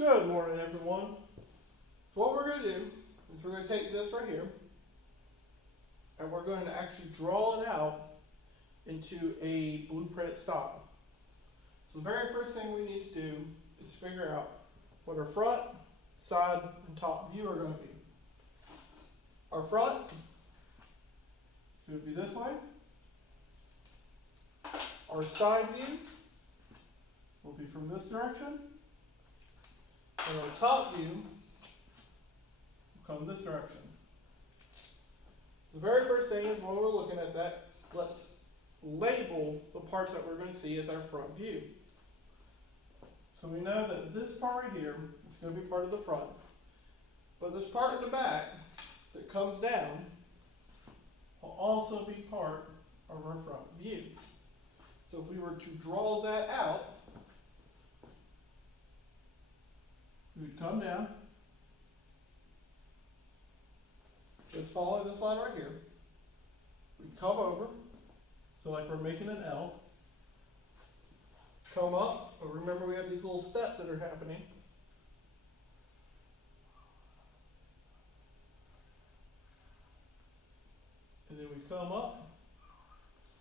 Good morning, everyone. So what we're going to do is we're going to take this right here, and we're going to actually draw it out into a blueprinted style. So the very first thing we need to do is figure out what our front, side, and top view are going to be. Our front is going to be this way. Our side view will be from this direction. And our top view will come this direction. The very first thing is when we're looking at that, let's label the parts that we're going to see as our front view. So we know that this part right here is going to be part of the front, but this part in the back that comes down will also be part of our front view. So if we were to draw that out, we would come down, just follow this line right here. We come over, so like we're making an L. Come up, but remember we have these little steps that are happening. And then we come up,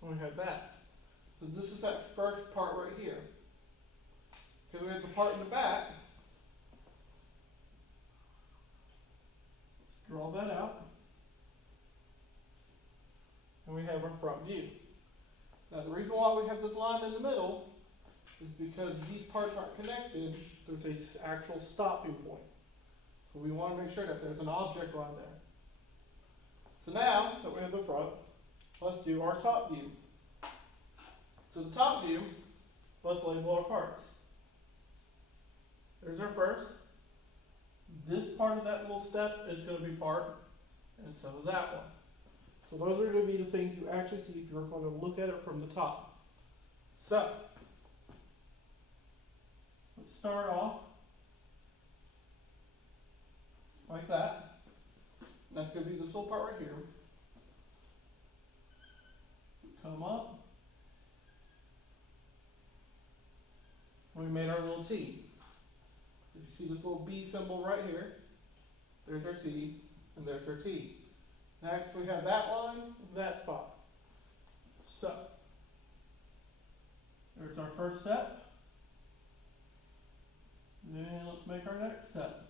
and we have that. So this is that first part right here. Because we have the part in the back. Draw that out. And we have our front view. Now the reason why we have this line in the middle is because these parts aren't connected. There's an actual stopping point. So we want to make sure that there's an object line there. So now that we have the front, let's do our top view. So the top view, let's label our parts. There's our first. This part of that little step is going to be part, and so is that one. So those are going to be the things you actually see if you're going to look at it from the top. So, let's start off like that. And that's going to be this little part right here. Come up. We made our little T. If you see this little B symbol right here, there's our T, and there's our T. Next, we have that line, that spot. So, there's our first step. Then let's make our next step.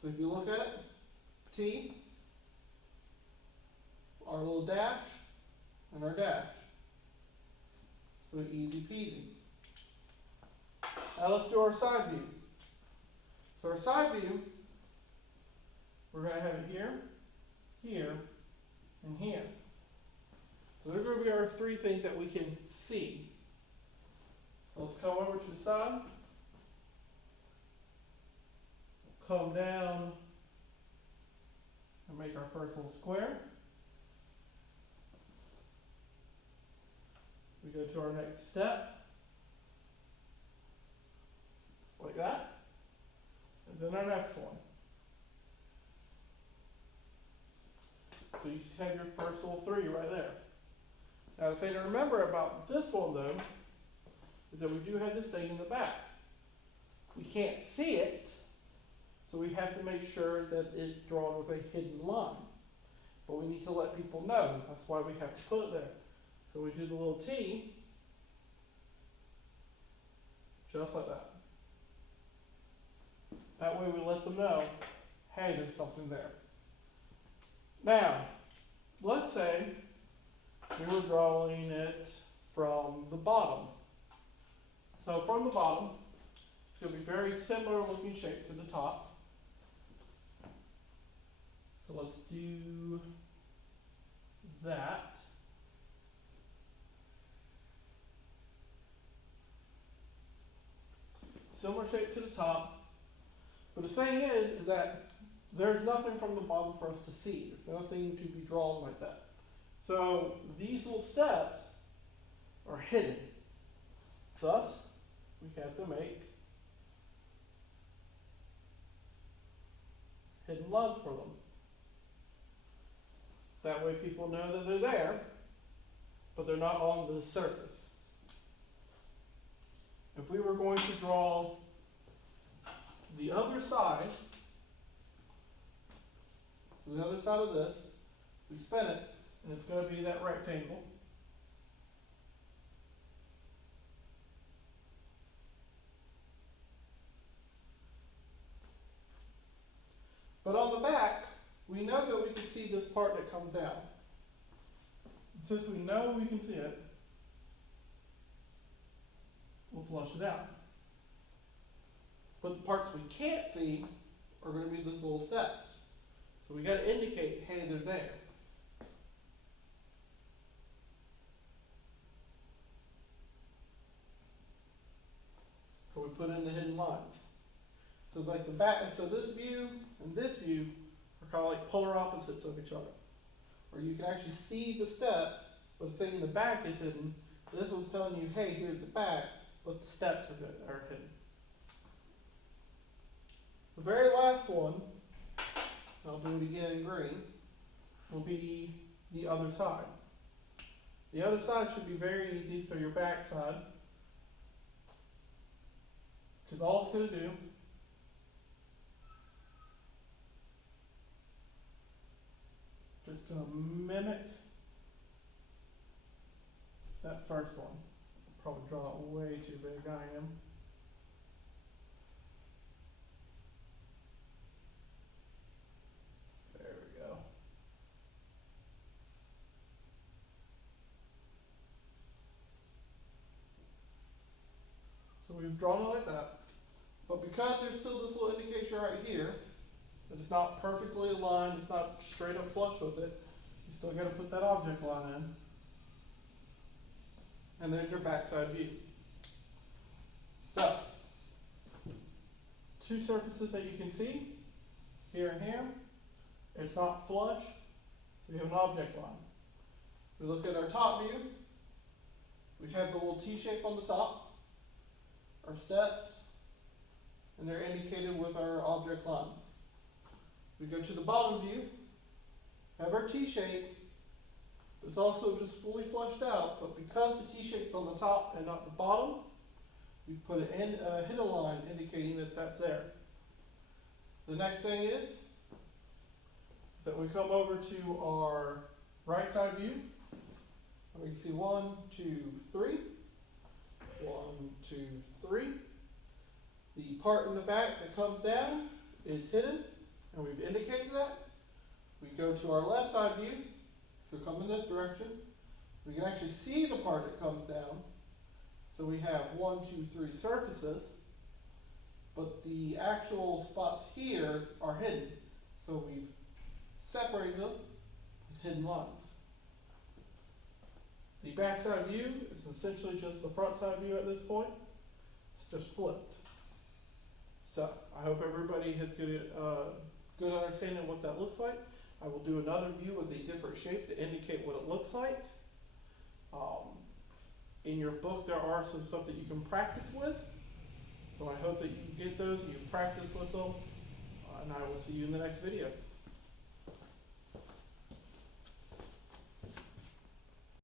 So if you look at it, T, our little dash, and our dash. So easy peasy. Now let's do our side view. So our side view, we're going to have it here, here, and here. So those are going to be our three things that we can see. Let's come over to the side. Come down and make our first little square. We go to our next step. Like that. And then our next one. So you have your first little three right there. Now the thing to remember about this one though, is that we do have this thing in the back. We can't see it, so we have to make sure that it's drawn with a hidden line. But we need to let people know, that's why we have to put it there. So we do the little T, just like that. That way we let them know, hey, there's something there. Now, let's say we were drawing it from the bottom. So from the bottom, it's going to be very similar looking shape to the top. So let's do that. Similar shape to the top. But the thing is that there's nothing from the bottom for us to see. There's nothing to be drawn like that. So these little steps are hidden. Thus, we have to make hidden lines for them. That way people know that they're there, but they're not on the surface. If we were were going to draw the other side, the other side of this. We spin it, and it's going to be that rectangle. But on the back, we know that we can see this part that comes down. Since we know we can see it, we'll flush it out. But the parts we can't see are going to be those little steps. So we got to indicate, hey, they're there. So we put in the hidden lines. So like the back, and so this view and this view are kind of like polar opposites of each other. Or you can actually see the steps, but the thing in the back is hidden. This one's telling you, hey, here's the back, but the steps are hidden. The very last one, I'll do it again in green, will be the other side. The other side should be very easy, so your back side, because all it's going to do just going to mimic that first one. I'll probably draw it way too big, I am. There we go. So we've drawn it like that. But because there's still this little indication right here, that it's not perfectly aligned, it's not straight up flush with it, you still got to put that object line in. And there's your backside view. So, two surfaces that you can see, here and here. It's not flush, so we have an object line. We look at our top view, we have the little T shape on the top, our steps, and they're indicated with our object line. We go to the bottom view, have our T shape. It's also just fully fleshed out, but because the T shape's on the top and not the bottom, we put a hidden line indicating that that's there. The next thing is that we come over to our right side view, and we can see 1, 2, 3. 1, 2, 3. The part in the back that comes down is hidden, and we've indicated that. We go to our left side view, so come in this direction. We can actually see the part that comes down. So we have 1, 2, 3 surfaces, but the actual spots here are hidden. So we've separated them with hidden lines. The back side view is essentially just the front side view at this point. It's just flipped. So I hope everybody has good understanding of what that looks like. I will do another view with a different shape to indicate what it looks like. In your book, there are some stuff that you can practice with. So I hope that you get those and you practice with them. And I will see you in the next video.